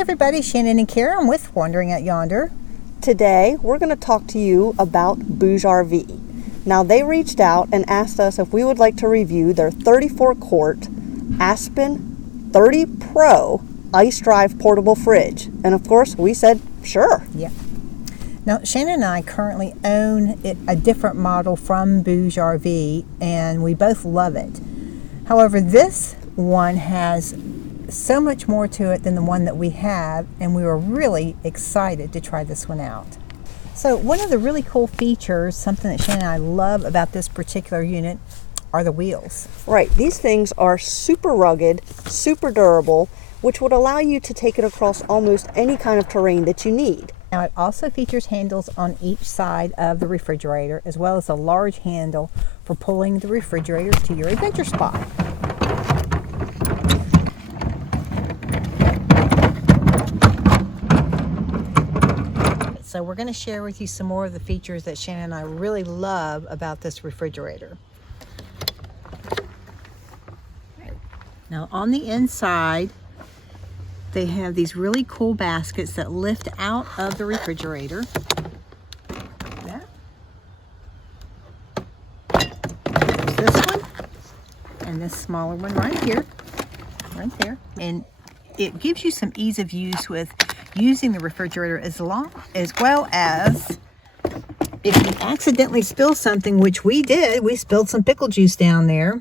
Hi everybody, Shannon and Kara. I'm with Wandering Out Yonder. Today we're going to talk to you about BougeRV. Now they reached out and asked us if we would like to review their 34-quart Aspen 30 PRO IceDrive Portable Fridge. And of course we said sure. Yeah. Now Shannon and I currently own a different model from BougeRV and we both love it. However, this one has so much more to it than the one that we have, and we were really excited to try this one out. So one of the really cool features, something that Shannon and I love about this particular unit, are the wheels. Right, these things are super rugged, super durable, which would allow you to take it across almost any kind of terrain that you need. Now it also features handles on each side of the refrigerator, as well as a large handle for pulling the refrigerator to your adventure spot. So we're going to share with you some more of the features that Shannon and I really love about this refrigerator. Now on the inside, they have these really cool baskets that lift out of the refrigerator. Like that. There's this one and this smaller one right here, right there. And it gives you some ease of use with using the refrigerator as well as if you accidentally spill something, which we did. We spilled some pickle juice down there.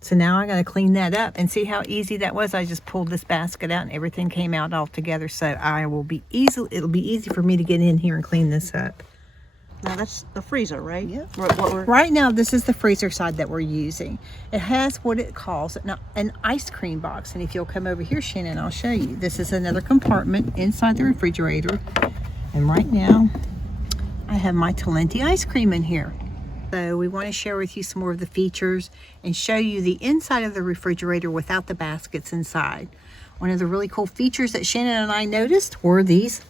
So now I got to clean that up, and see how easy that was. I just pulled this basket out and everything came out all together. So it'll be easy for me to get in here and clean this up. Now that's the freezer, right? Yeah. Right now, this is the freezer side that we're using. It has what it calls an ice cream box. And if you'll come over here, Shannon, I'll show you. This is another compartment inside the refrigerator. And right now, I have my Talenti ice cream in here. So we want to share with you some more of the features and show you the inside of the refrigerator without the baskets inside. One of the really cool features that Shannon and I noticed were these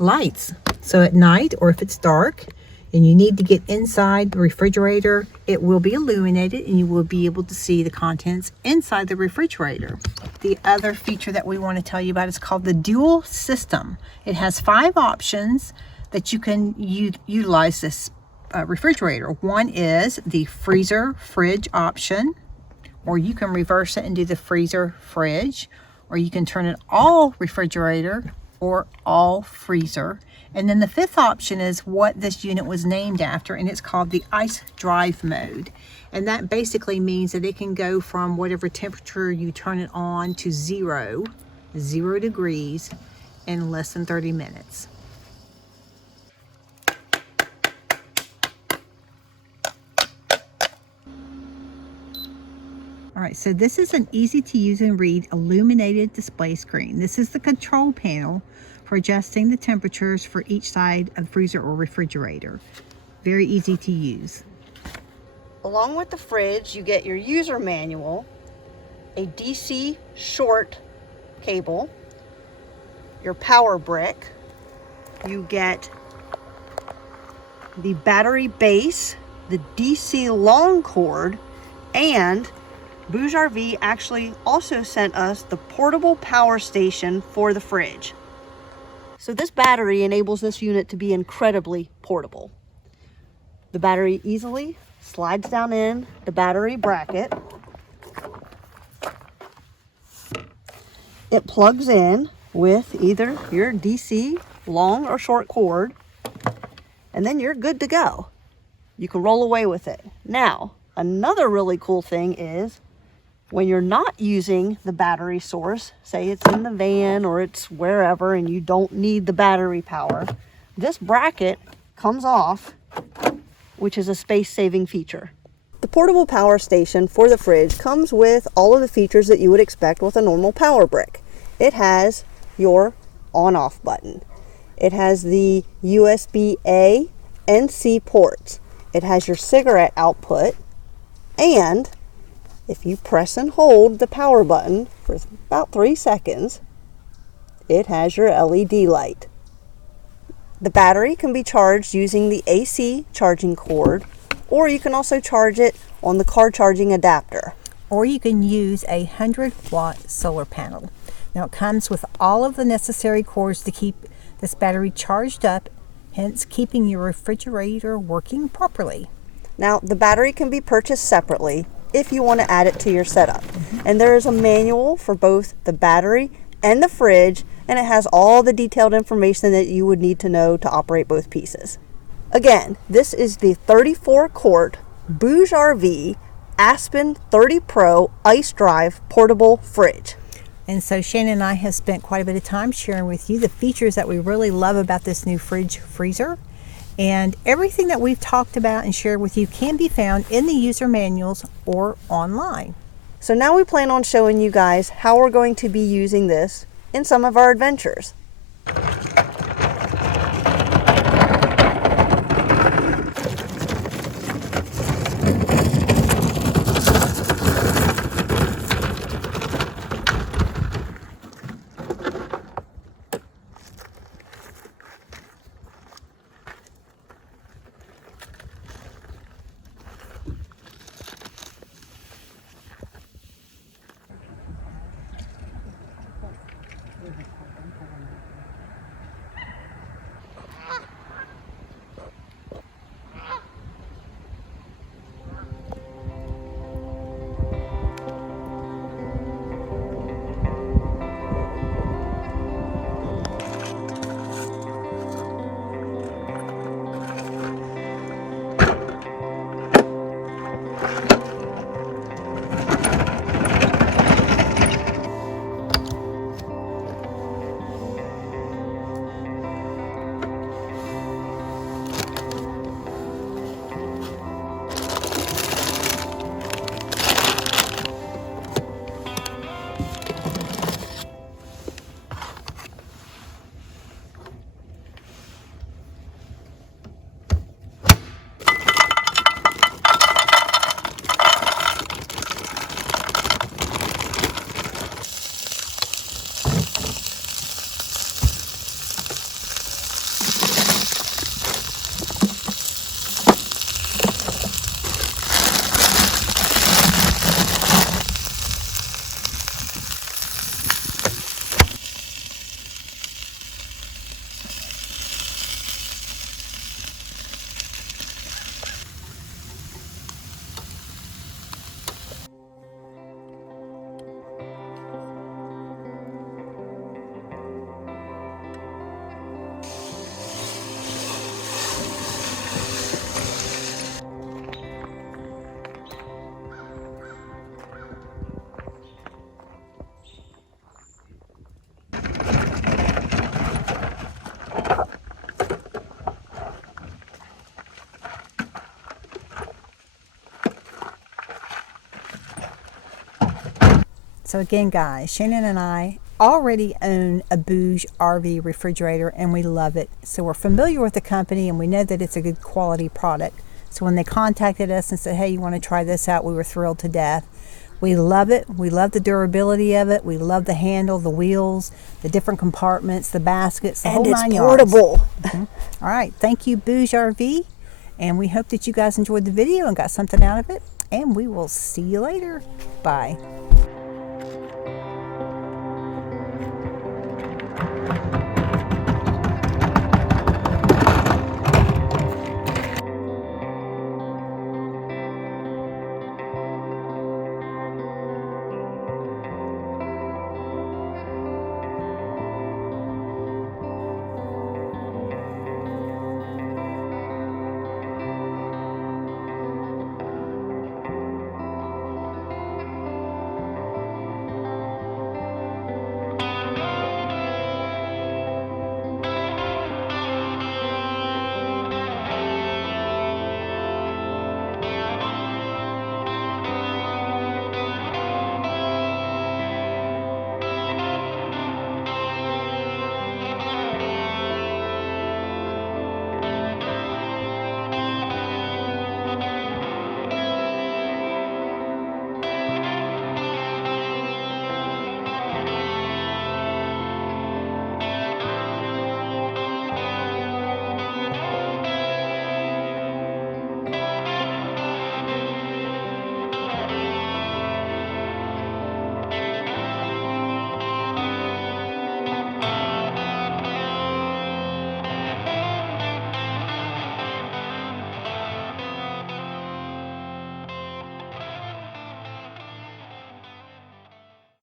lights. So at night, or if it's dark and you need to get inside the refrigerator, it will be illuminated and you will be able to see the contents inside the refrigerator. The other feature that we want to tell you about is called the dual system. It has 5 options that you can utilize this refrigerator. One is the freezer fridge option, or you can reverse it and do the freezer fridge, or you can turn it all refrigerator or all freezer. And then the 5th option is what this unit was named after, and it's called the IceDrive mode. And that basically means that it can go from whatever temperature you turn it on to 0 degrees in less than 30 minutes. All right, so this is an easy to use and read illuminated display screen. This is the control panel for adjusting the temperatures for each side of the freezer or refrigerator. Very easy to use. Along with the fridge, you get your user manual, a DC short cable, your power brick, you get the battery base, the DC long cord, and BougeRV actually also sent us the portable power station for the fridge. So this battery enables this unit to be incredibly portable. The battery easily slides down in the battery bracket. It plugs in with either your DC long or short cord, and then you're good to go. You can roll away with it. Now, another really cool thing is when you're not using the battery source, say it's in the van or it's wherever and you don't need the battery power, this bracket comes off, which is a space-saving feature. The portable power station for the fridge comes with all of the features that you would expect with a normal power brick. It has your on-off button. It has the USB-A and C ports. It has your cigarette output, and if you press and hold the power button for about 3 seconds, it has your LED light. The battery can be charged using the AC charging cord, or you can also charge it on the car charging adapter. Or you can use a 100-watt solar panel. Now it comes with all of the necessary cords to keep this battery charged up, hence keeping your refrigerator working properly. Now the battery can be purchased separately if you want to add it to your setup. And there is a manual for both the battery and the fridge, and it has all the detailed information that you would need to know to operate both pieces. Again, this is the 34-quart BougeRV Aspen 30 Pro IceDrive Portable Fridge. And so Shannon and I have spent quite a bit of time sharing with you the features that we really love about this new fridge freezer. And everything that we've talked about and shared with you can be found in the user manuals or online. So now we plan on showing you guys how we're going to be using this in some of our adventures. So again, guys, Shannon and I already own a BougeRV refrigerator and we love it. So we're familiar with the company and we know that it's a good quality product. So when they contacted us and said, hey, you want to try this out, we were thrilled to death. We love it. We love the durability of it. We love the handle, the wheels, the different compartments, the baskets, the whole 9 yards. And it's portable. All right. Thank you, BougeRV. And we hope that you guys enjoyed the video and got something out of it. And we will see you later. Bye.